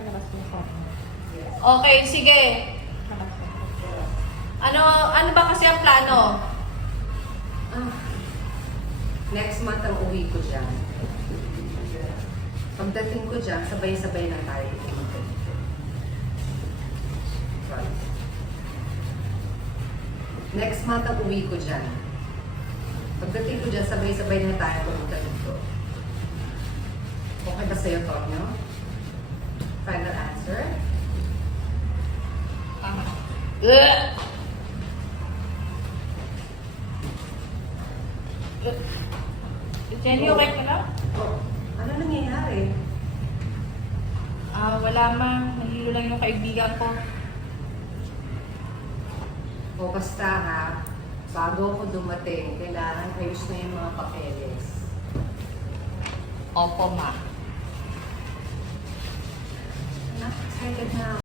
nakalabas po sa akin. Okay, sige. Ano ba kasi ang plano? Next month ang uwi ko dyan. Pagdating ko dyan, sabay-sabay na tayo. Sorry. Next month ang uwi ko dyan. Pagdating ko dyan, sabay-sabay na tayo pumunta dito. Okay ba sa'yo, Tonyo? Final answer? Jenny, okay ka lang? Ano nangyayari? Wala ma. Nalilo lang yung kaibigan ko. O basta ha, bago ako dumating, kailangan ayos na yung mga papeles. Opo, ma. Excited na